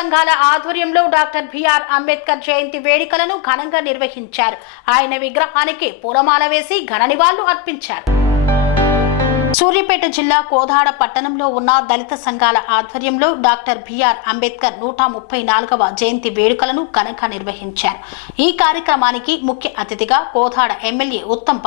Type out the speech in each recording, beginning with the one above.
సంఘాల ఆధ్వర్యంలో doctor BR Ambedkar జయంతి వేడుకలను ఘనంగా నిర్వహించారు ఆయన విగ్రహానికి పూలమాల వేసి ఘన నివాళులు అర్పించారు సూర్యాపేట జిల్లా కోదాడ పట్టణంలో ఉన్న దళిత సంఘాల ఆధ్వర్యంలో డాక్టర్ బిఆర్ అంబేద్కర్ నూట ముప్పై నాలుగవ జయంతి వేడుకలను ఘనంగా నిర్వహించారు ఈ కార్యక్రమానికి ముఖ్య అతిథిగా కోదాడ ఎమ్మెల్యే ఉత్తమ్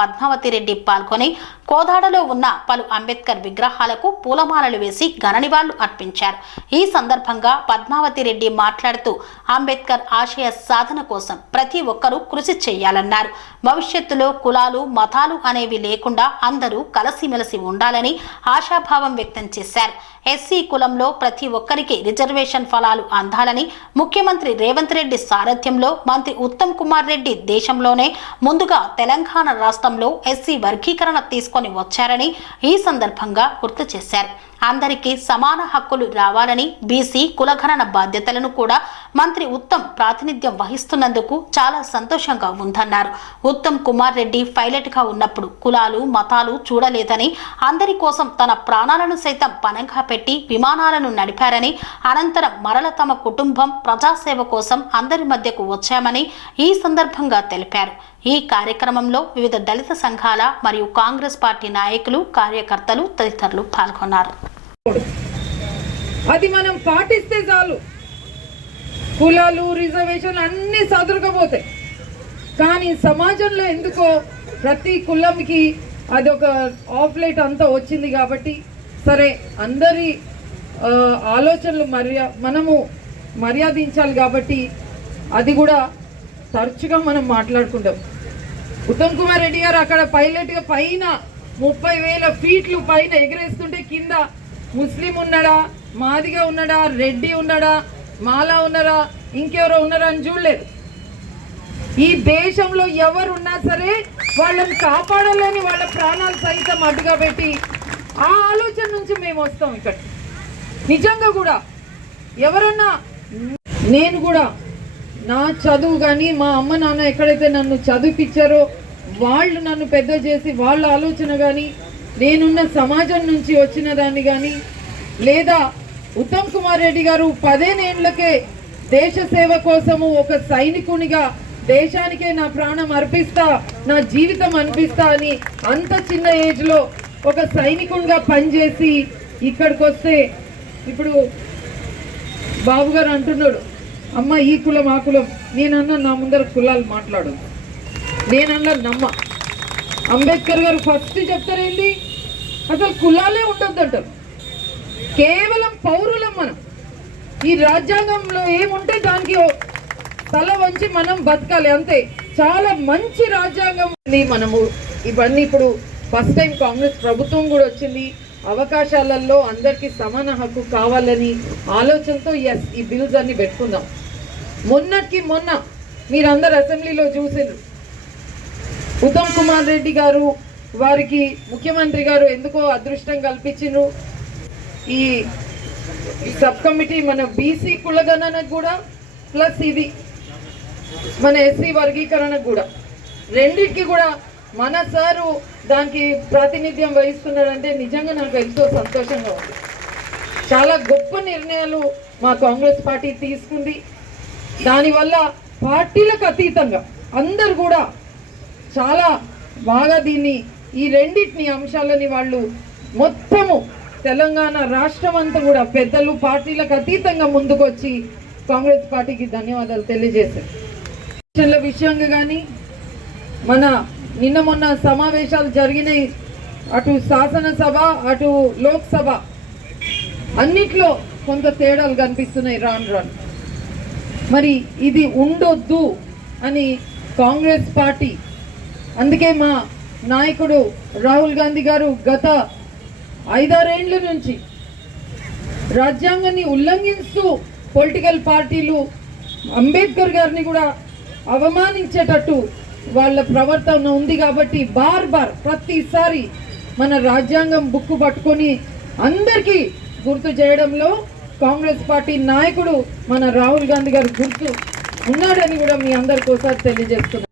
రెడ్డి పాల్గొని కోదాడలో ఉన్న పలు అంబేద్కర్ విగ్రహాలకు పూలమాలలు వేసి ఘన నివాళులు అర్పించారు ఈ సందర్భంగా పద్మావతి రెడ్డి మాట్లాడుతూ అంబేద్కర్ ఆశయ సాధన కోసం ప్రతి ఒక్కరూ కృషి చేయాలన్నారు భవిష్యత్తులో కులాలు మతాలు అనేవి లేకుండా అందరూ కలసిమెలసి ఉండాలి ఉండాలని ఆశాభావం వ్యక్తం చేశారు ఎస్సీ కులంలో ప్రతి ఒక్కరికి రిజర్వేషన్ ఫలాలు అందాలని ముఖ్యమంత్రి రేవంత్ రెడ్డి సారథ్యంలో మంత్రి ఉత్తమ్ కుమార్ రెడ్డి దేశంలోనే ముందుగా తెలంగాణ రాష్ట్రంలో ఎస్సీ వర్గీకరణ తీసుకొని వచ్చారని ఈ సందర్భంగా గుర్తు చేశారు అందరికీ సమాన హక్కులు రావాలని బీసీ కులగణన బాధ్యతలను కూడా మంత్రి ఉత్తమ్ ప్రాతినిధ్యం వహిస్తున్నందుకు చాలా సంతోషంగా ఉందన్నారు ఉత్తమ్ కుమార్ రెడ్డి పైలట్గా ఉన్నప్పుడు కులాలు మతాలు చూడలేదని అందరి కోసం తన ప్రాణాలను సైతం పనంగా పెట్టి విమానాలను నడిపారని అనంతరం మరల తమ కుటుంబం ప్రజాసేవ కోసం అందరి మధ్యకు వచ్చామని ఈ సందర్భంగా తెలిపారు ఈ కార్యక్రమంలో వివిధ దళిత సంఘాల మరియు కాంగ్రెస్ పార్టీ నాయకులు కార్యకర్తలు తదితరులు పాల్గొన్నారు అది మనం పాటిస్తే చాలు కులాలు రిజర్వేషన్లు అన్నీ సదురుకపోతాయి కానీ సమాజంలో ఎందుకో ప్రతి కులంకి అది ఒక ఆఫ్లైట్ అంతా వచ్చింది కాబట్టి సరే అందరి ఆలోచనలు మర్యా మనము మర్యాదించాలి కాబట్టి అది కూడా తరచుగా మనం మాట్లాడుకుంటాం ఉత్తమ్ కుమార్ రెడ్డి గారు అక్కడ గా పైన ముప్పై వేల ఫీట్లు పైన ఎగరేస్తుంటే కింద ముస్లిం ఉన్నాడా మాదిగా ఉన్నాడా రెడ్డి ఉన్నాడా మాలా ఉన్నారా ఇంకెవరో ఉన్నారా అని చూడలేదు ఈ దేశంలో ఎవరున్నా సరే వాళ్ళని కాపాడాలని వాళ్ళ ప్రాణాలు సైతం అడ్డుగా పెట్టి ఆ ఆలోచన నుంచి మేము వస్తాం ఇక్కడ నిజంగా కూడా ఎవరన్నా నేను కూడా నా చదువు కానీ మా అమ్మ నాన్న ఎక్కడైతే నన్ను చదివిపించారో వాళ్ళు నన్ను పెద్ద చేసి వాళ్ళ ఆలోచన కానీ నేనున్న సమాజం నుంచి వచ్చిన దాన్ని కానీ లేదా ఉత్తమ్ కుమార్ రెడ్డి గారు పదేనేళ్లకే దేశ సేవ కోసము ఒక సైనికునిగా దేశానికే నా ప్రాణం అర్పిస్తా నా జీవితం అనిపిస్తా అని అంత చిన్న ఏజ్లో ఒక సైనికునిగా పనిచేసి ఇక్కడికి వస్తే ఇప్పుడు బాబు గారు అంటున్నాడు అమ్మ ఈ కులం ఆ కులం నేనన్నా నా ముందర కులాలు మాట్లాడు నేనన్నా నమ్మ అంబేద్కర్ గారు ఫస్ట్ చెప్తారేంటి అసలు కులాలే ఉండొద్దంటారు కేవలం పౌరులం మనం ఈ రాజ్యాంగంలో ఏముంటే దానికి తల వంచి మనం బతకాలి అంతే చాలా మంచి రాజ్యాంగం ఉంది మనము ఇవన్నీ ఇప్పుడు ఫస్ట్ టైం కాంగ్రెస్ ప్రభుత్వం కూడా వచ్చింది అవకాశాలలో అందరికీ సమాన హక్కు కావాలని ఆలోచనతో ఎస్ ఈ బిల్స్ అన్ని పెట్టుకుందాం మొన్నటికి మొన్న మీరందరు అసెంబ్లీలో చూసారు ఉత్తమ్ కుమార్ రెడ్డి గారు వారికి ముఖ్యమంత్రి గారు ఎందుకో అదృష్టం కల్పించిండ్రు ఈ సబ్ కమిటీ మన బీసీ కులగణనకు కూడా ప్లస్ ఇది మన ఎస్సీ వర్గీకరణకు కూడా రెండింటికి కూడా మన సారు దానికి ప్రాతినిధ్యం వహిస్తున్నాడంటే నిజంగా నాకు ఎంతో సంతోషంగా ఉంది చాలా గొప్ప నిర్ణయాలు మా కాంగ్రెస్ పార్టీ తీసుకుంది దానివల్ల పార్టీలకు అతీతంగా అందరు కూడా చాలా బాగా దీన్ని ఈ రెండింటిని అంశాలని వాళ్ళు మొత్తము తెలంగాణ రాష్ట్రం అంతా కూడా పెద్దలు పార్టీలకు అతీతంగా ముందుకొచ్చి కాంగ్రెస్ పార్టీకి ధన్యవాదాలు తెలియజేశారు ఎలక్షన్ల విషయంగా కానీ మన నిన్న మొన్న సమావేశాలు జరిగినాయి అటు శాసనసభ అటు లోక్సభ అన్నిట్లో కొంత తేడాలు కనిపిస్తున్నాయి రాను రాను మరి ఇది ఉండొద్దు అని కాంగ్రెస్ పార్టీ అందుకే మా నాయకుడు రాహుల్ గాంధీ గారు గత ఐదారేండ్ల నుంచి రాజ్యాంగాన్ని ఉల్లంఘిస్తూ పొలిటికల్ పార్టీలు అంబేద్కర్ గారిని కూడా అవమానించేటట్టు వాళ్ళ ప్రవర్తన ఉంది కాబట్టి బార్ బార్ ప్రతిసారి మన రాజ్యాంగం బుక్ పట్టుకొని అందరికీ గుర్తు చేయడంలో కాంగ్రెస్ పార్టీ నాయకుడు మన రాహుల్ గాంధీ గారు గుర్తు ఉన్నాడని కూడా మీ అందరికోసారి తెలియజేస్తున్నారు